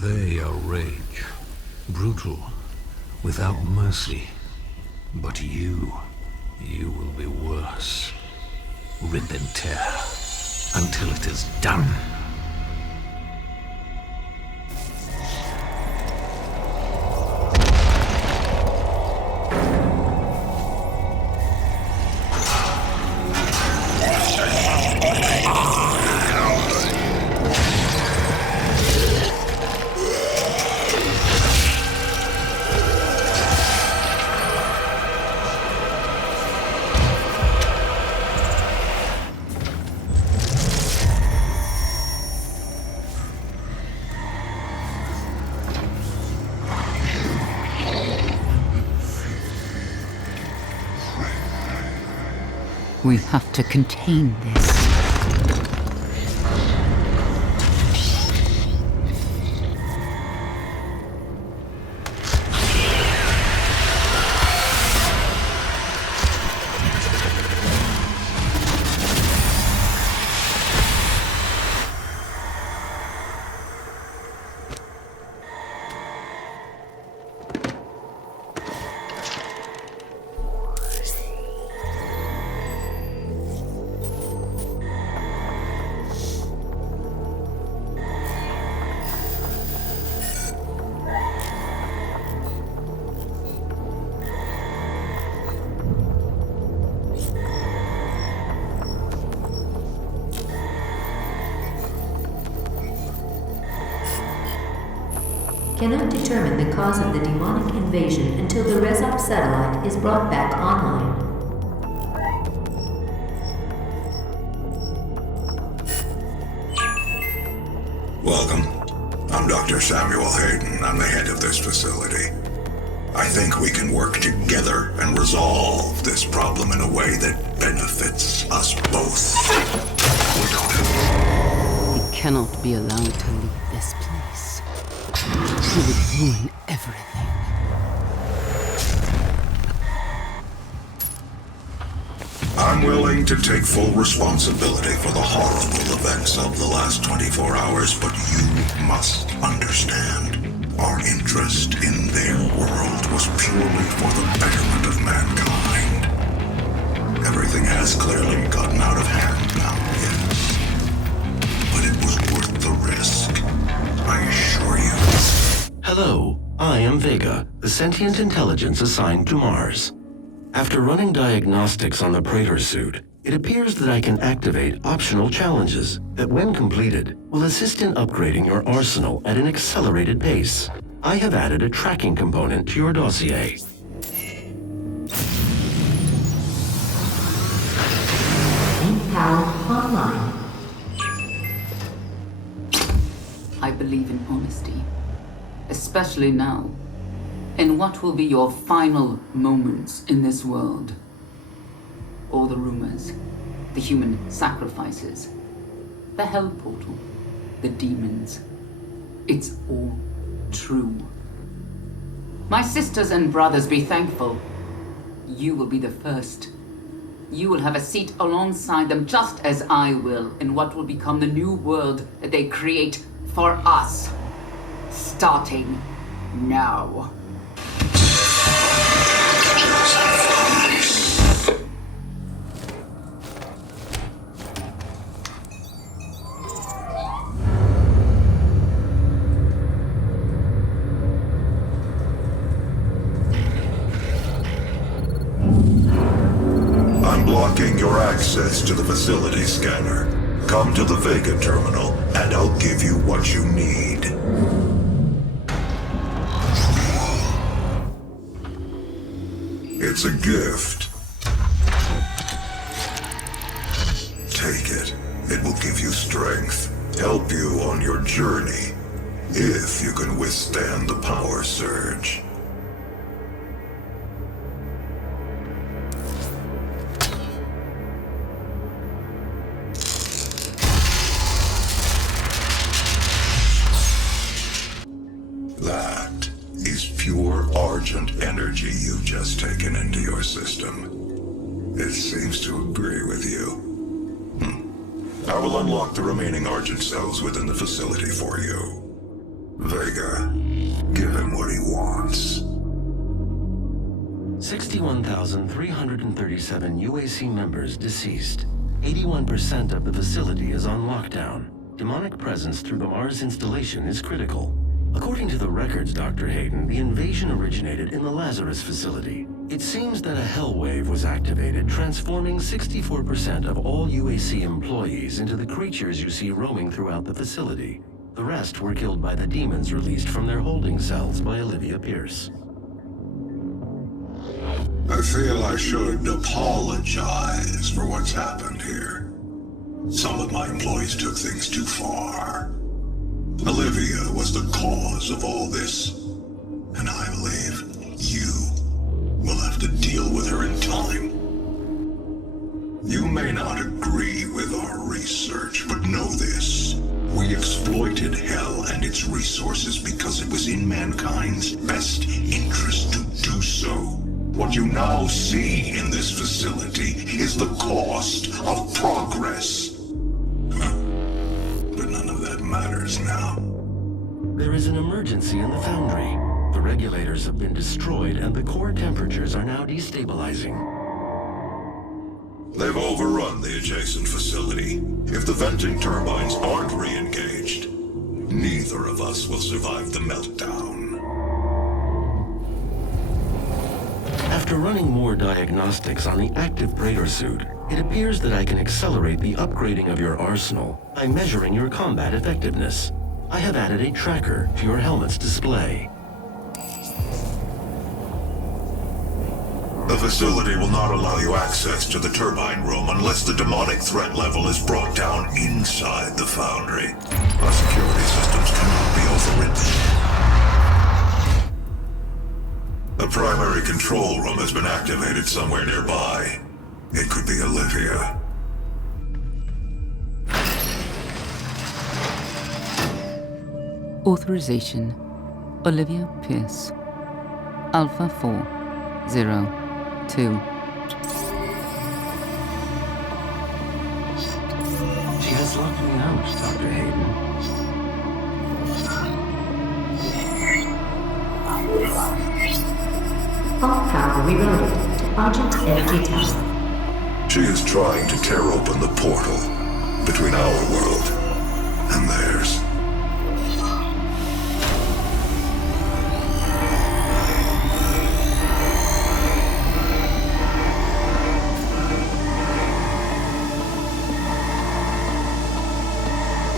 They are rage. Brutal. Without mercy. But you will be worse. Rip and tear. Until it is done. We have to contain this. Cannot determine the cause of the demonic invasion until the Rezop satellite is brought back online. Welcome. I'm Dr. Samuel Hayden. I'm the head of this facility. I think we can work together and resolve this problem in a way that benefits us both. He cannot be allowed to leave this place. He would ruin everything. I'm willing to take full responsibility for the horrible events of the last 24 hours, but you must understand. Our interest in their world was purely for the betterment of mankind. Everything has clearly gotten out of hand now, yes. But it was worth the risk, I assure you. Hello, I am Vega, the sentient intelligence assigned to Mars. After running diagnostics on the Praetor suit, it appears that I can activate optional challenges that, when completed, will assist in upgrading your arsenal at an accelerated pace. I have added a tracking component to your dossier. Power online. I believe in honesty, especially now, in what will be your final moments in this world. All the rumors, the human sacrifices, the hell portal, the demons. It's all true. My sisters and brothers, be thankful. You will be the first. You will have a seat alongside them, just as I will, in what will become the new world that they create for us. Starting now. Blocking your access to the facility scanner. Come to the Vega terminal, and I'll give you what you need. It's a gift. Take it. It will give you strength, help you on your journey, if you can withstand the power surge. That is pure Argent energy you've just taken into your system. It seems to agree with you. I will unlock the remaining Argent cells within the facility for you. Vega, give him what he wants. 61,337 UAC members deceased. 81% of the facility is on lockdown. Demonic presence through the Mars installation is critical. According to the records, Dr. Hayden, the invasion originated in the Lazarus facility. It seems that a hell wave was activated, transforming 64% of all UAC employees into the creatures you see roaming throughout the facility. The rest were killed by the demons released from their holding cells by Olivia Pierce. I feel I should apologize for what's happened here. Some of my employees took things too far. Olivia was the cause of all this, and I believe you will have to deal with her in time. You may not agree with our research, but know this. We exploited Hell and its resources because it was in mankind's best interest to do so. What you now see in this facility is the cost of progress. But none of that matters now. There is an emergency in the foundry. The regulators have been destroyed and the core temperatures are now destabilizing. They've overrun the adjacent facility. If the venting turbines aren't re-engaged, neither of us will survive the meltdown. After running more diagnostics on the active Praetor suit, it appears that I can accelerate the upgrading of your arsenal by measuring your combat effectiveness. I have added a tracker to your helmet's display. The facility will not allow you access to the turbine room unless the demonic threat level is brought down inside the foundry. Our security systems cannot be overridden. The primary control room has been activated somewhere nearby. It could be Olivia. Authorization: Olivia Pierce. Alpha 402. She has locked me out, Dr. Hayden. All power rerouted to Argent Energy Tower. She is trying to tear open the portal between our world and theirs.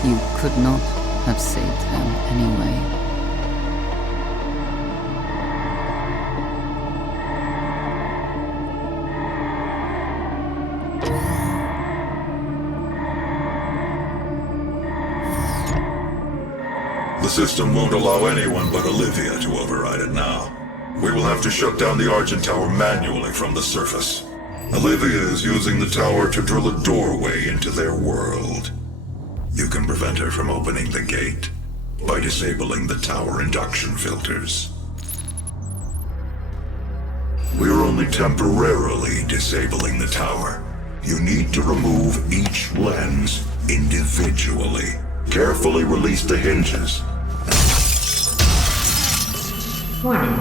You could not have saved them anyway. The system won't allow anyone but Olivia to override it now. We will have to shut down the Argent Tower manually from the surface. Olivia is using the tower to drill a doorway into their world. You can prevent her from opening the gate by disabling the tower induction filters. We're only temporarily disabling the tower. You need to remove each lens individually. Carefully release the hinges. Warning.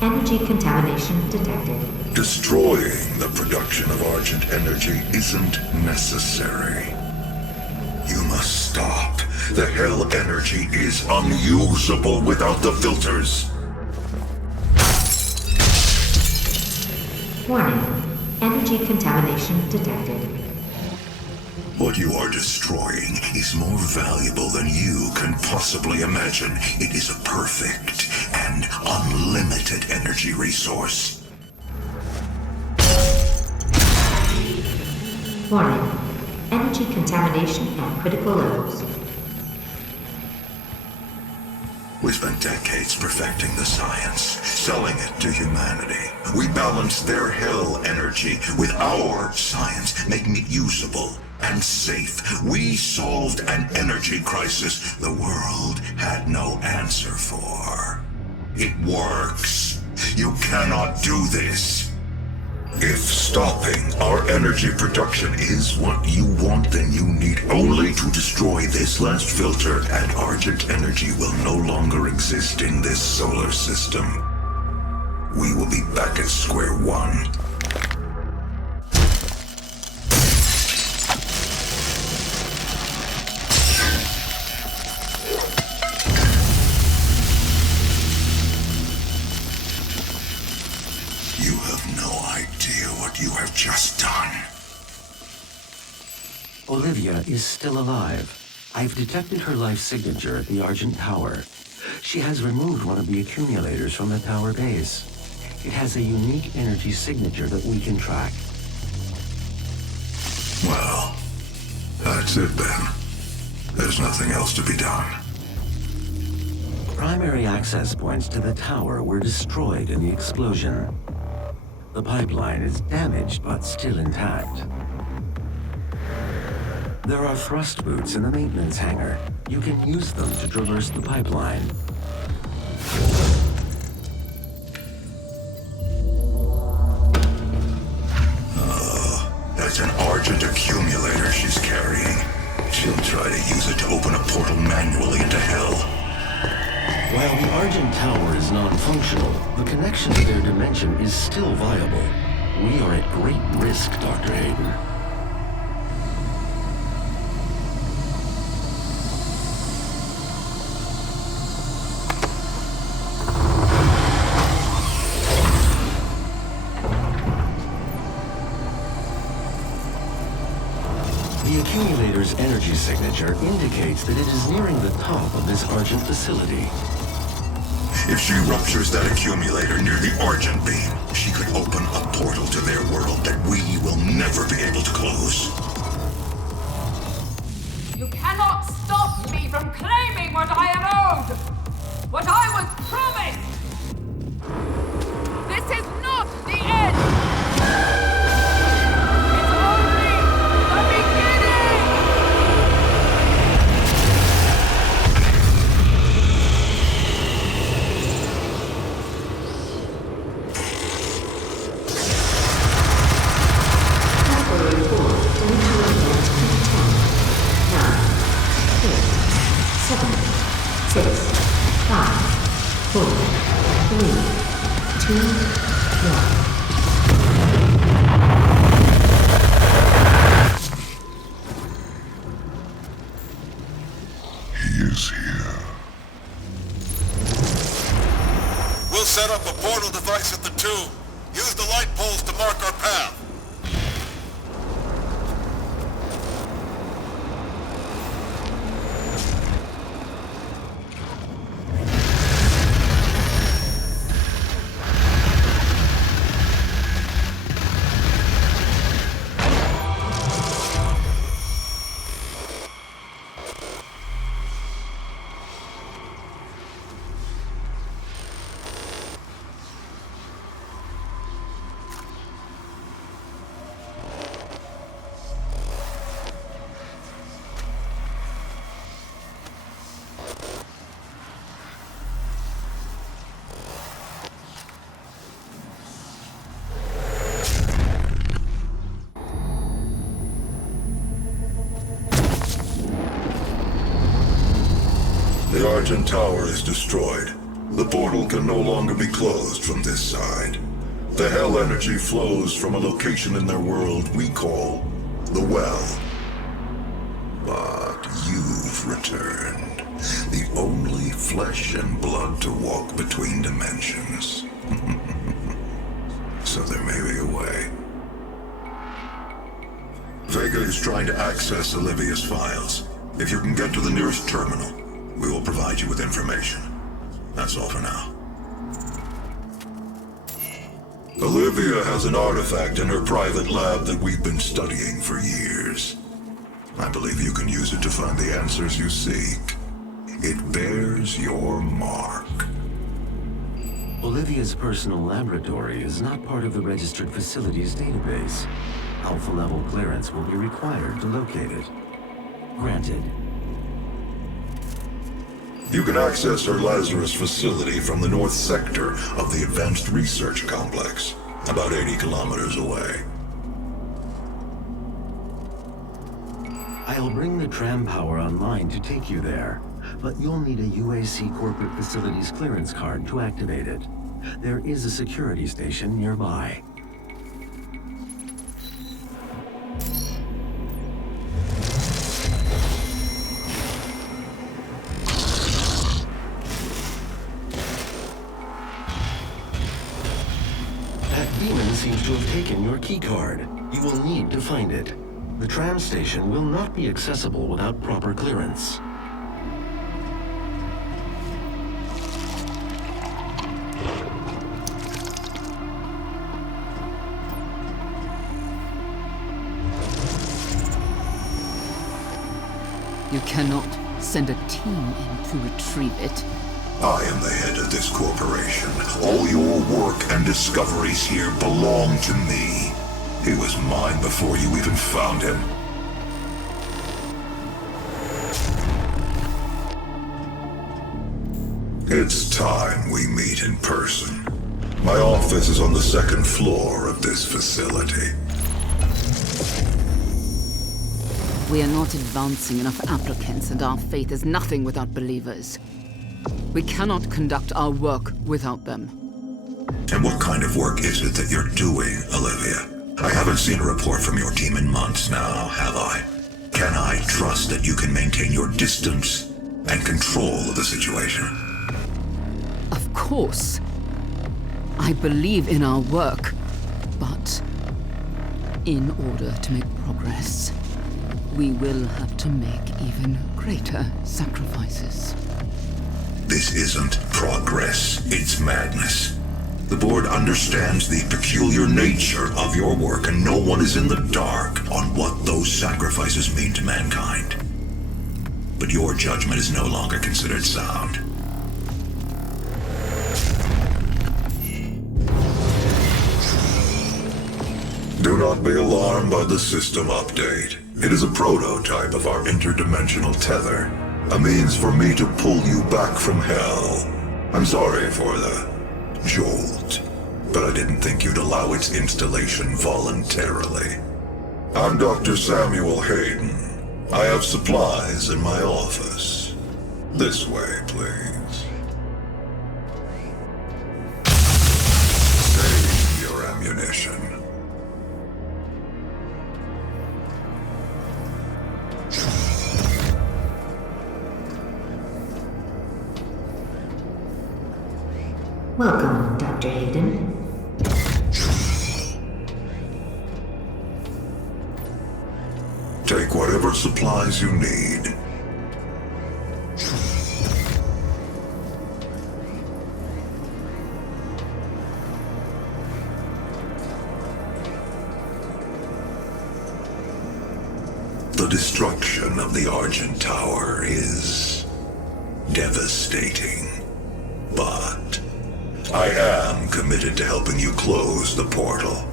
Energy contamination detected. Destroying the production of Argent energy isn't necessary. You must stop. The Hell energy is unusable without the filters. Warning. Energy contamination detected. What you are destroying is more valuable than you can possibly imagine. It is a perfect and unlimited energy resource. Warning. Energy contamination at critical levels. We spent decades perfecting the science, selling it to humanity. We balanced their Hell energy with our science, making it usable and safe. We solved an energy crisis the world had no answer for. It works. You cannot do this. If stopping our energy production is what you want, then you need only to destroy this last filter, and Argent energy will no longer exist in this solar system. We will be back at square one. You have no idea what you have just done. Olivia is still alive. I've detected her life signature at the Argent Tower. She has removed one of the accumulators from the tower base. It has a unique energy signature that we can track. Well, that's it then. There's nothing else to be done. Primary access points to the tower were destroyed in the explosion. The pipeline is damaged but still intact. There are thrust boots in the maintenance hangar. You can use them to traverse the pipeline. That's an Argent accumulator she's carrying. She'll try to use it to open a portal manually into hell. While the Argent Tower is non-functional, the connection to their dimension is still viable. We are at great risk, Dr. Hayden. The accumulator's energy signature indicates that it is nearing the top of this Argent facility. If she ruptures that accumulator near the Argent beam, she could open a portal to their world that we will never be able to close. You cannot stop me from claiming what I am owed! What I was promised! This is not the end! It's only the beginning! Category 4 to Intelligence P10. 9, 8, 7, 6, 5, 4, 3, 2, 1. He is here. We'll set up a portal device at the tomb. Use the light poles to mark our path. The Argent Tower is destroyed. The portal can no longer be closed from this side. The hell energy flows from a location in their world we call the Well. But you've returned. The only flesh and blood to walk between dimensions. So there may be a way. Vega is trying to access Olivia's files. If you can get to the nearest terminal, we will provide you with information. That's all for now. Olivia has an artifact in her private lab that we've been studying for years. I believe you can use it to find the answers you seek. It bears your mark. Olivia's personal laboratory is not part of the registered facilities database. Alpha-level clearance will be required to locate it. Granted. You can access her Lazarus facility from the north sector of the Advanced Research Complex. about 80 kilometers away. I'll bring the tram power online to take you there, but you'll need a UAC Corporate Facilities clearance card to activate it. There is a security station nearby. That demon seems to have taken your keycard. You will need to find it. The tram station will not be accessible without proper clearance. You cannot send a team in to retrieve it. I am the head of this corporation. All your work and discoveries here belong to me. He was mine before you even found him. It's time we meet in person. My office is on the second floor of this facility. We are not advancing enough applicants, and our faith is nothing without believers. We cannot conduct our work without them. And what kind of work is it that you're doing, Olivia? I haven't seen a report from your team in months now, have I? Can I trust that you can maintain your distance and control of the situation? Of course. I believe in our work, but in order to make progress, we will have to make even greater sacrifices. This isn't progress, it's madness. The board understands the peculiar nature of your work, and no one is in the dark on what those sacrifices mean to mankind. But your judgment is no longer considered sound. Do not be alarmed by the system update. It is a prototype of our interdimensional tether, a means for me to pull you back from hell. I'm sorry for the jolt, but I didn't think you'd allow its installation voluntarily. I'm Dr. Samuel Hayden. I have supplies in my office. This way, please. Save your ammunition. Welcome, Dr. Hayden. Take whatever supplies you need. The destruction of the Argent Tower is devastating, but I am committed to helping you close the portal.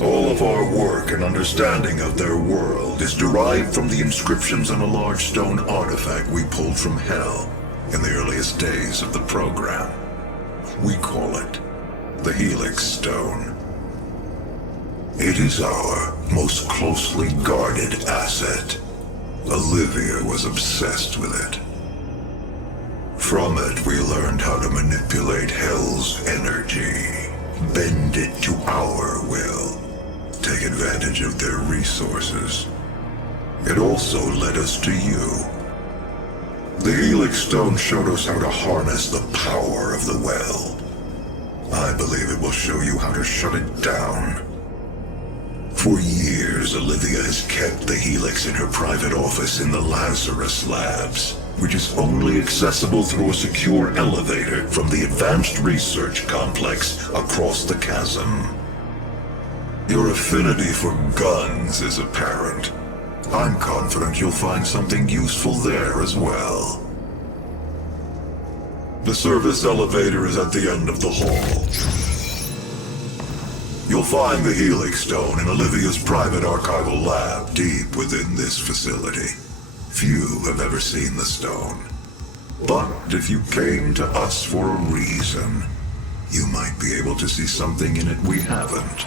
All of our work and understanding of their world is derived from the inscriptions on a large stone artifact we pulled from Hell in the earliest days of the program. We call it the Helix Stone. It is our most closely guarded asset. Olivia was obsessed with it. From it, we learned how to manipulate Hell's energy, bend it to our will, take advantage of their resources. It also led us to you. The Helix Stone showed us how to harness the power of the well. I believe it will show you how to shut it down. For years, Olivia has kept the Helix in her private office in the Lazarus Labs, which is only accessible through a secure elevator from the Advanced Research Complex across the chasm. Your affinity for guns is apparent. I'm confident you'll find something useful there as well. The service elevator is at the end of the hall. You'll find the Helix Stone in Olivia's private archival lab deep within this facility. Few have ever seen the stone. But if you came to us for a reason, you might be able to see something in it we haven't.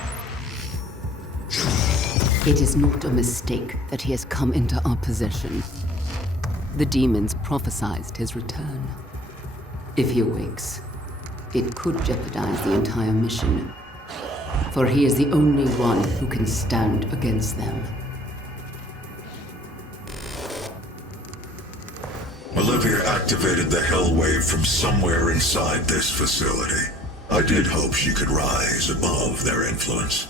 It is not a mistake that he has come into our possession. The demons prophesied his return. If he awakes, it could jeopardize the entire mission, for he is the only one who can stand against them. Olivia activated the Hell Wave from somewhere inside this facility. I did hope she could rise above their influence.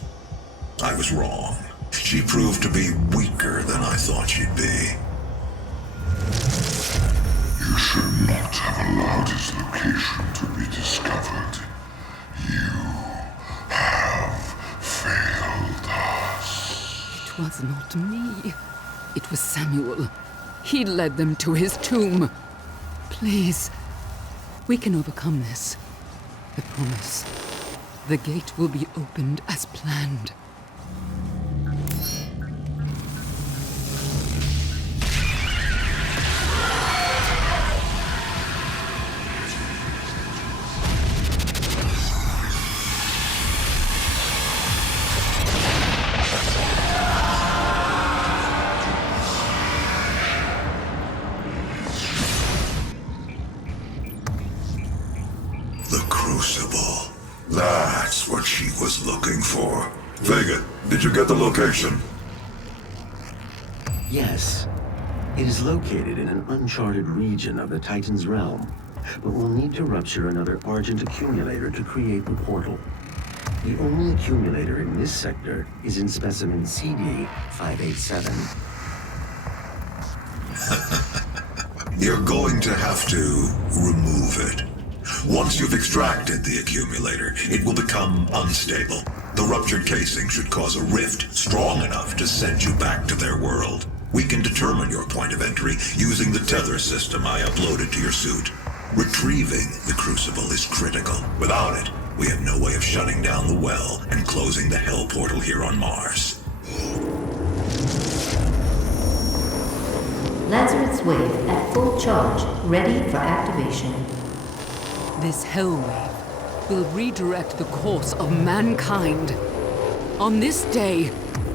I was wrong. She proved to be weaker than I thought she'd be. You should not have allowed his location to be discovered. You have failed us. It was not me. It was Samuel. He led them to his tomb. Please, we can overcome this. I promise. The gate will be opened as planned. That's what she was looking for. Vega, did you get the location? Yes. It is located in an uncharted region of the Titan's realm, but we'll need to rupture another Argent accumulator to create the portal. The only accumulator in this sector is in specimen CD-587. You're going to have to remove it. Once you've extracted the accumulator, it will become unstable. The ruptured casing should cause a rift strong enough to send you back to their world. We can determine your point of entry using the tether system I uploaded to your suit. Retrieving the Crucible is critical. Without it, we have no way of shutting down the well and closing the Hell Portal here on Mars. Lazarus Wave at full charge, ready for activation. This Hell Wave will redirect the course of mankind. On this day,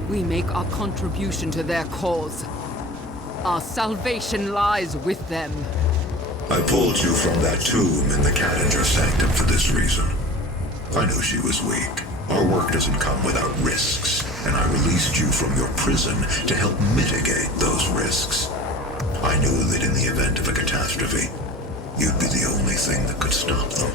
we make our contribution to their cause. Our salvation lies with them. I pulled you from that tomb in the Cadinger Sanctum for this reason. I knew she was weak. Our work doesn't come without risks, and I released you from your prison to help mitigate those risks. I knew that in the event of a catastrophe, you'd be the only thing that could stop them.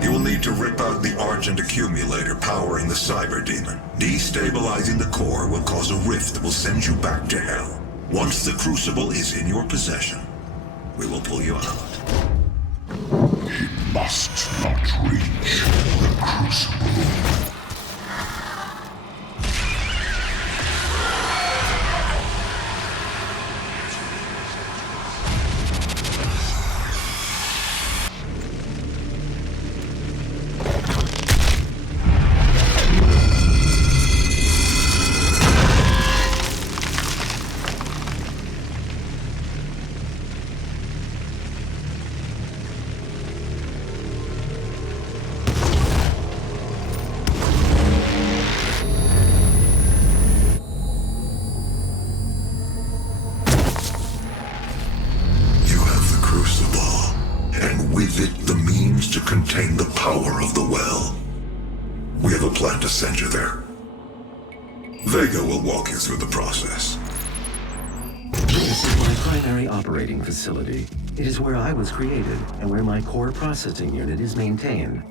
You will need to rip out the Argent accumulator powering the Cyber Demon. Destabilizing the core will cause a rift that will send you back to Hell. Once the Crucible is in your possession, we will pull you out. He must not reach the Crucible. Contain the power of the well. We have a plan to send you there. Vega will walk you through the process. This is my primary operating facility. It is where I was created and where my core processing unit is maintained.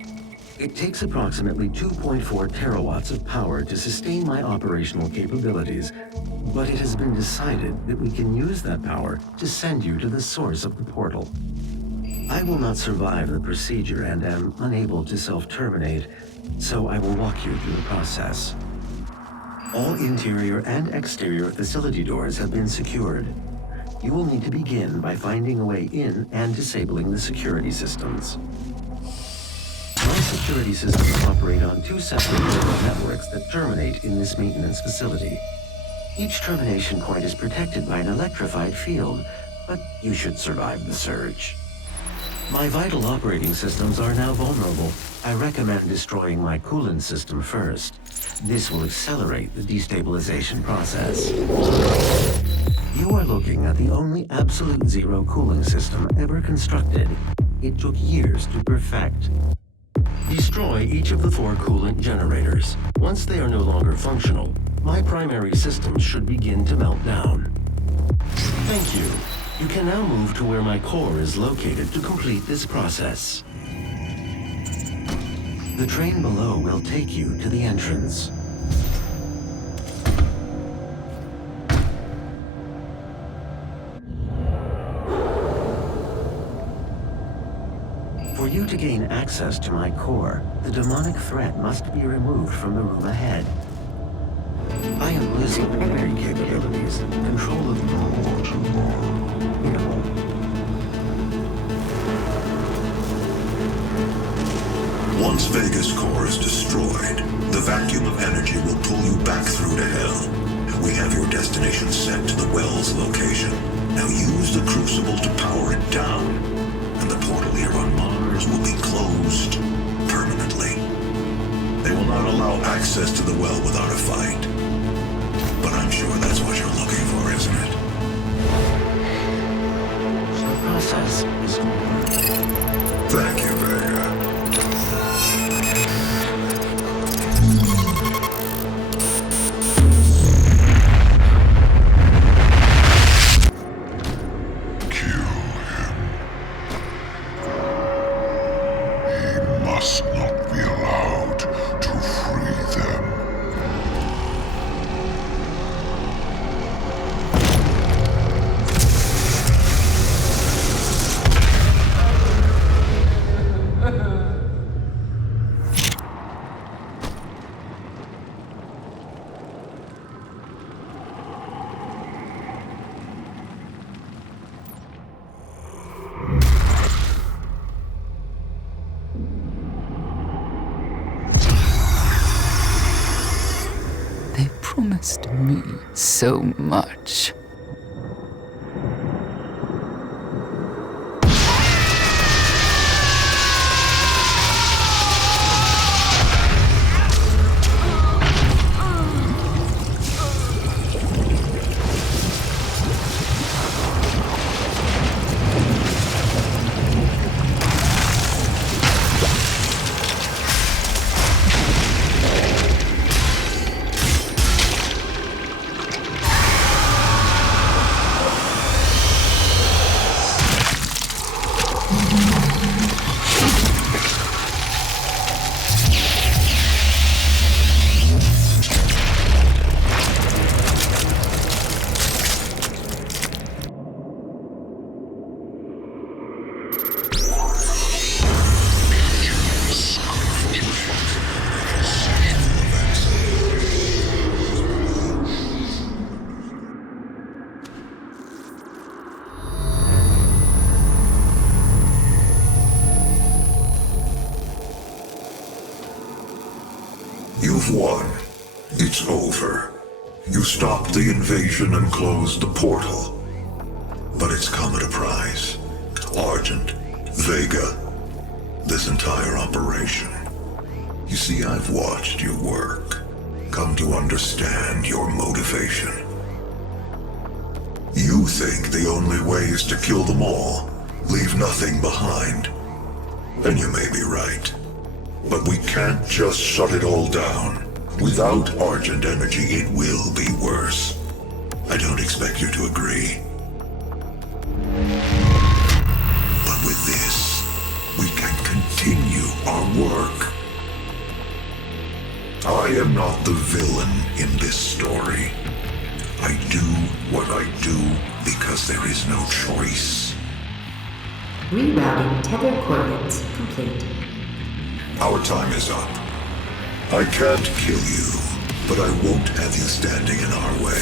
It takes approximately 2.4 terawatts of power to sustain my operational capabilities, but it has been decided that we can use that power to send you to the source of the portal. I will not survive the procedure and am unable to self-terminate, so I will walk you through the process. All interior and exterior facility doors have been secured. You will need to begin by finding a way in and disabling the security systems. security systems operate on two separate neural networks that terminate in this maintenance facility. Each termination point is protected by an electrified field, but you should survive the surge. My vital operating systems are now vulnerable. I recommend destroying my coolant system first. This will accelerate the destabilization process. You are looking at the only absolute zero cooling system ever constructed. It took years to perfect. Destroy each of the 4 coolant generators. Once they are no longer functional, my primary systems should begin to melt down. Thank you. You can now move to where my core is located to complete this process. The train below will take you to the entrance. For you to gain access to my core, the demonic threat must be removed from the room ahead. I am losing memory capabilities, control of Once Vega's core is destroyed, the vacuum of energy will pull you back through to hell. We have your destination set to the well's location. Now use the crucible to power it down, and the portal here on Mars will be closed permanently. They will not allow access to the well without a fight. But I'm sure that's what you're looking for, isn't it? The process is over. Thank you, Vega. Must not be allowed to free them. They promised me so much. You've won. It's over. You stopped the invasion and closed the portal. But it's come at a price. Argent, Vega, this entire operation. You see, I've watched your work, come to understand your motivation. You think the only way is to kill them all, leave nothing behind. And you may be right. But we can't just shut it all down. Without Argent energy, it will be worse. I don't expect you to agree. But with this, we can continue our work. I am not the villain in this story. I do what I do because there is no choice. Rerouting tether coordinates complete. Our time is up. I can't kill you, but I won't have you standing in our way.